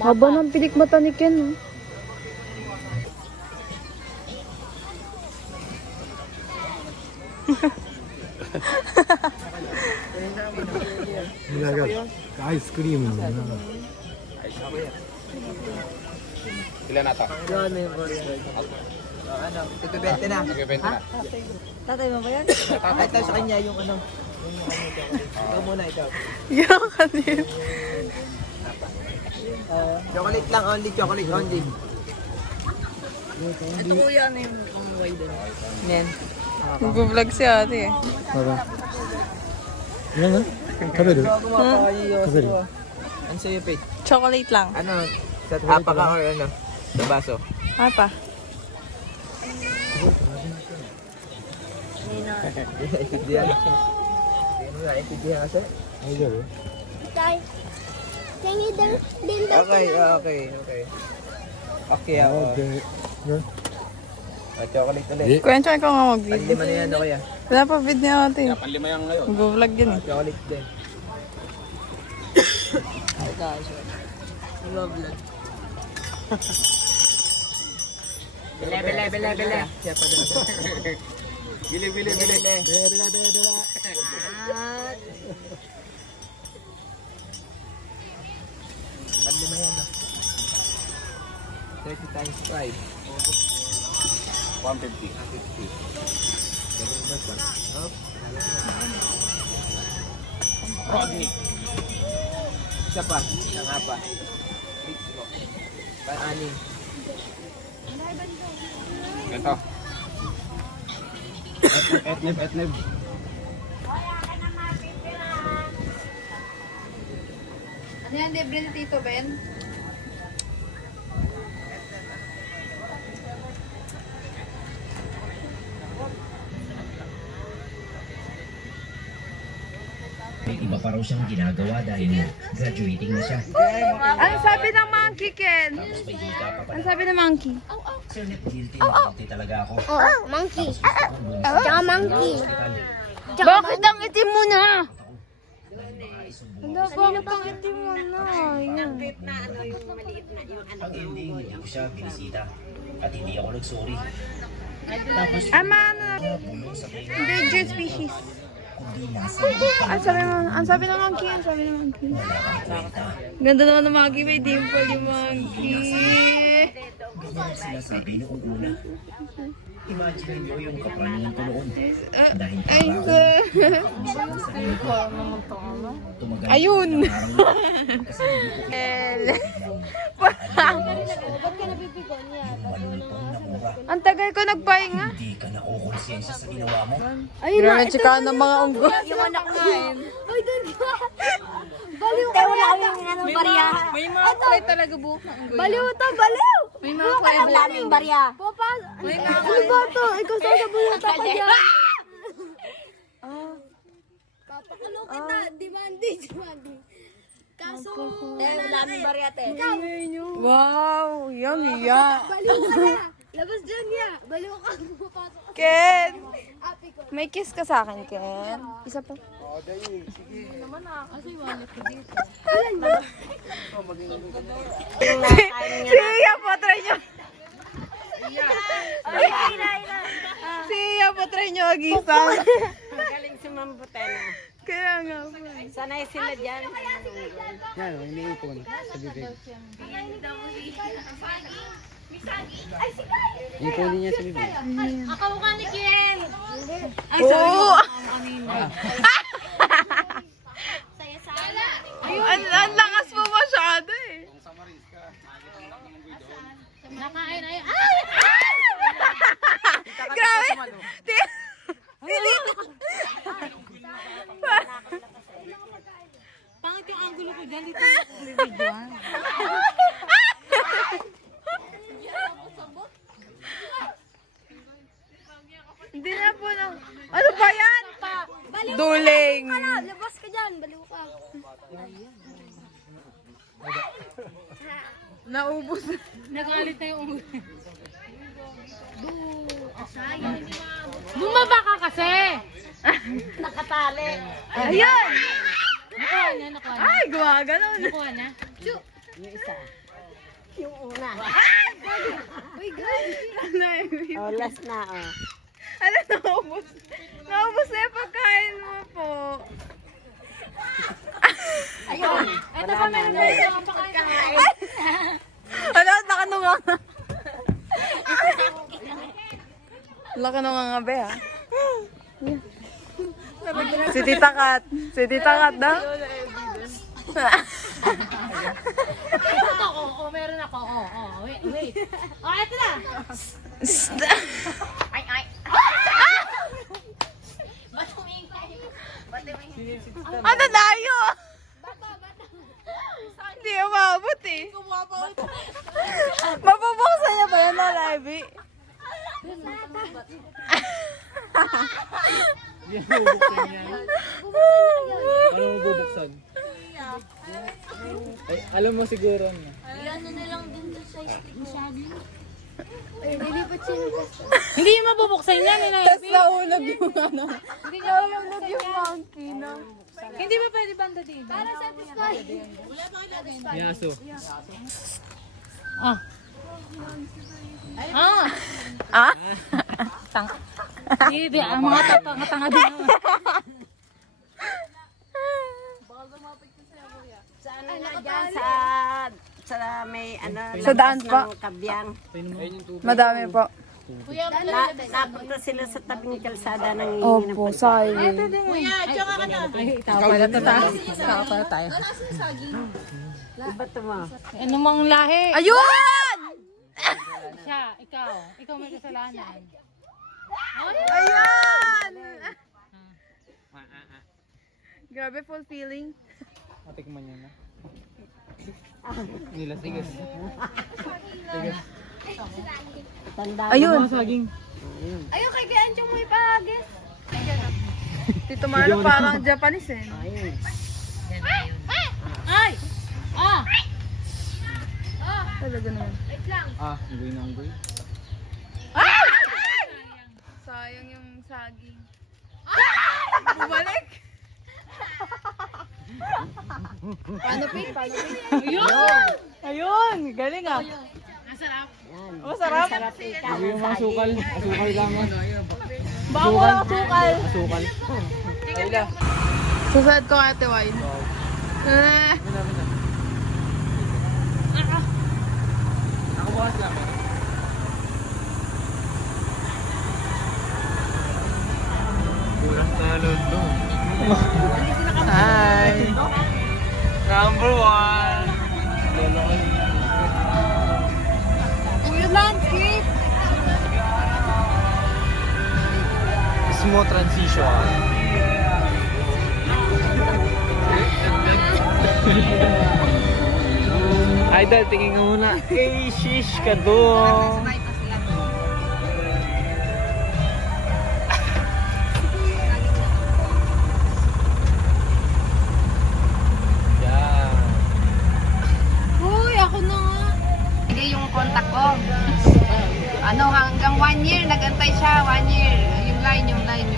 Haba ng pilik mata ni Ken. Oh. ice cream. Ilan na to? Ano, nagbebenta na. Nagbebenta na. Tatay mo ba yan? Ay, tayo sa kanya yung ano. Ikaw muna, ikaw. Yung kanil. Chocolate lang, only chocolate, only. Ito kuya na yung umuwi doon. Yan. Nag-vlog si ate eh. Baba. Ilan na? Kaberu? Kaberu. Ano sa'yo, Pete? Chocolate lang. Ano, sa tapa ka or ano? Sa baso? Apa? Naintindihan. Hindi mo naintindihan kasi. Tay, can you din Okay, okay. Okay, ako. Chocolate ulit. Kwento ko nga mag-video. Lima na yan, ako yan. Wala pa video ni ate. Panlima yan ngayon. Mag-vlog yun eh. Chocolate din. Bele. Siya pa din. Bili. Panlima yan, no? 30 times 5. 150. Ganun ba ito? Up. Rodney. Isa pa. Nga pa. Pan-aning. Ito. Etneb. Ano yan, libre ni Tito Ben? May iba pa raw siyang ginagawa dahil graduating na siya. Ano sabi ng monkey, Ken? Tapos may hika pa Ano pala. sabi ng monkey? Sir, guilty na guilty talaga ako. Oh, monkey. Tsaka monkey. Bakit ang itim mo na? Ano, bakit ang itim mo na? Ayan. Ang ending, hindi ko siya binisita. At hindi ako nag-sorry. Tapos, Ama, ano? pulong sa kanya, Endangered species. kundi nasa lupa. Ang sabi ng monkey, ang sabi ng monkey. Wala kang kwenta. Ganda naman ng monkey, may dimple yung monkey. Ganyan ang sinasabi noong una. Imagine niyo yung kapraningan ko noon. Dahil Ay, parang ang sarili ko. Tumagal Ayun. ng araw kasi hindi ko Ba't ka nabibigo niya? yung malulupong na mura. Ang tagal ko nagpahinga. Hindi ka na kukonsensya sa ginawa mo. Ay, Grabe chika ng mga unggo. yung anak nga eh. Ay, doon ka. Baliw ka na yata. May barya. May mga kulay talaga buhok ng unggoy. Baliw to, baliw. May mga kulay Baliw. Barya. Papa, ano ba to? Ikaw sasabuyan ka dyan. Papakulo kita. Demandi. Kaso, wala naming barya, te. Wow, yummy ya. Baliw ka na. Labas dyan, ya. Baliw ka. Pupasok ka. Ken, Api ko. may kiss ka sa akin, Ken. Isa pa. Siya, potry nyo. Siya, potry nyo, agisang. Galing si Ma'am Butena. Kaya nga. Sanay sila dyan. Yan, iniipon sa bibig. Ipon din niya sa bibig. Ako ka ni Ken! Oo! Ang lakas mo masyado eh. Nakain ay... Grabe! Pangit yung angulo ko dyan. Dito ako bibidyoan. Hindi na po na. Ano ba yan? Duling. Labas ka dyan. Baliw ka. Naubos na. Nagalit na yung angulo. Bumaba ka kasi! Nakatali. Ayun! Nakuha niya. Ay, gumaganon. Nakuha niya. Yung isa. Yung una. Uy, Ano, oh, last na, oh. ano, naubos? Naubos na yung pagkain mo po. Ayun. Ito pa meron pa ito. Ang pakain. Ano, nakanunga nga. Nakanunga nga ba, ha? Si Tita Kat. Si Tita Kat daw. Ito, oo, meron ako. Oo, wait. Oh, ito na. Ano layo? Hindi umabot eh. Mabubuksan niya ba yun na live? Hindi mo bubuksan yan. Ano mo bubuksan? Ay, alam mo siguro na. Hindi yung mabubuksan yan. Tapos naulog yung ano. Naulog yung monkey na. Hindi ba pwede banda dito? May aso. Ah. Ah? Hindi, ang mga tanga din naman. Saan na dyan? Sa may ano, Sa daan labas pa. ng Kabyang. Madami po. Napunta sila sa tabing kalsada ng hingin ng Opo, pagkain. sayang. Tawa pala tayo. Iba ito mo. Ano mang lahi? Ayun! Siya, ikaw. Ikaw may kasalanan. Ayan! Grabe fulfilling. Matikman niya na. Nila, sige. Tanda Ayun! Saging. Ayun, kay Gianchong mo ipahagis. Tito Marlo parang Japanese eh. Ayun. Ay! Ah! Talaga naman. Ah, unggoy na unggoy. Sayang yung saging. Bumalik! Paano Pete? Paano Pete? Ayun! Ayun! Galing ah! Masarap. Masarap! Sabi yung mga asukal. Asukal lang. Baka walang sukal! Asukal. Ayla. Susunod ko Ate Wine. Ako bukas lang. Kurang talon to. Hi! Number 1. Kuya landscape! Smooth transition. Idol, tingin nga muna. Eh, shish ka doon. Yan. Uy, ako na nga! Hindi yung contact ko. Ano, hanggang 1 year, nagantay siya, 1 year. Yung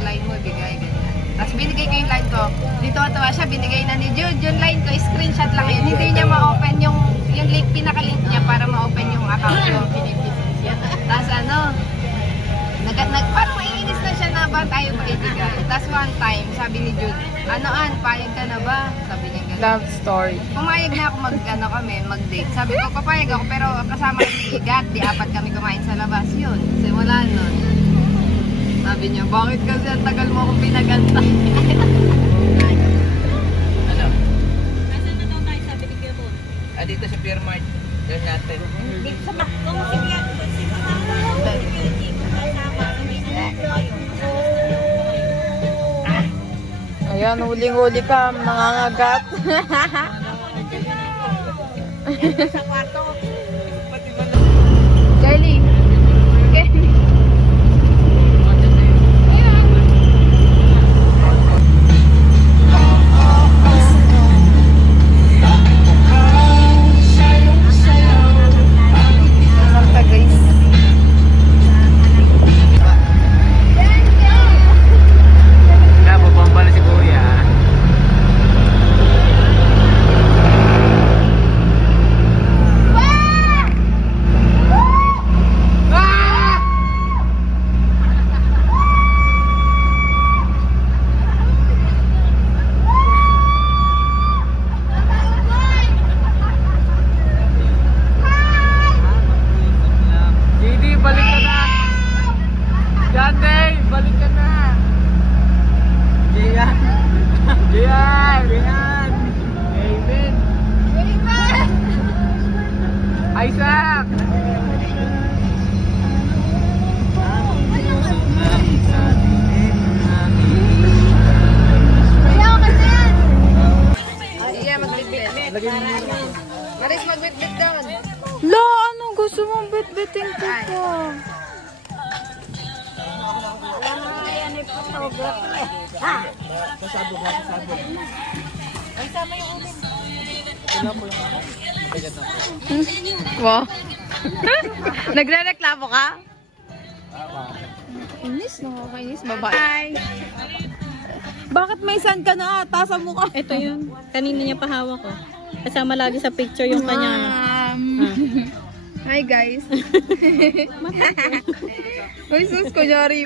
line mo, bigay, ganyan. Tapos binigay ko yung line ko. Dito tawa siya, binigay na ni Jude. Yung line ko, screenshot lang yun. Hindi niya ma-open yung link, pinaka-link niya para ma-open yung account ko. Tapos ano, parang maiinis na siya na ba tayo maibigay. Tapos one time, sabi ni Jude, payag ka na ba? Sabi niya gano'n. Love story. Pumayag na ako mag-date. Sabi ko, papayag ako, pero kasama ko si Igat, di 4 kami kumain sa labas. Yun, kasi wala nun. Sabi niya, bakit kasi ang tagal mo akong pinagantay? Ano? Nasaan na daw tayo sabi ni Kemo? Ah, dito sa Pier Mart. Doon natin. Dito sa Macdong, sige ako si Ayan, huling-huli ka, nangangagat. sa kwarto. Kylie. Kylie. Kanta guys. Napapambala si Kuya. Wow! Isaac! Kaya kasi yan. Iya, magbitbit. Maris, magbitbit doon. Lo, ano gusto mong bit-biting ko pa? Wow. Nagre-reklamo ka? Inis, nakakainis. Babae. Hi. Bakit may sand ka na? Tasa mo ka. Ito yun. Kanina niya pahawa ko. Kasama lagi sa picture yung kanya. Hi guys. Uy, sus, kunyari.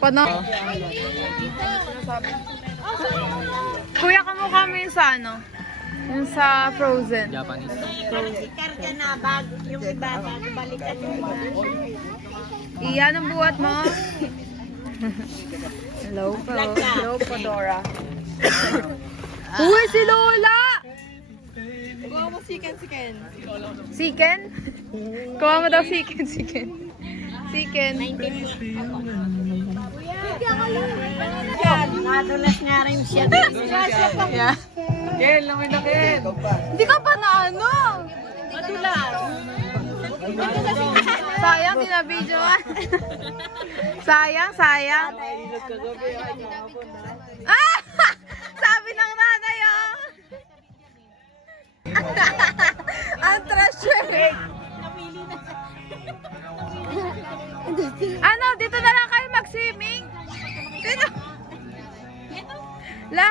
Pana. Kuya, kamukha mo yung sa ano? Yung sa Frozen. Japanese. Iyan ang buhat mo. Hello po. Hello po, Dora. Uy, si Lola! Kuha mo chicken. Chicken? Kuha mo daw chicken. Chicken. Nadulas nga rin siya. Yeah. Ken, lamay na Ken! Hindi ka pa na ano? Sayang, dinabidyoan. Sayang. Ah! Sabi ng nanay, oh! Ang treasure. Ano, dito na lang kayo mag-swimming? Sino? La.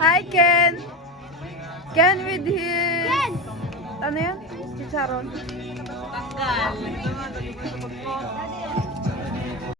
Hi, Ken. Ken with his... Ken! Ano yan? Chicharon.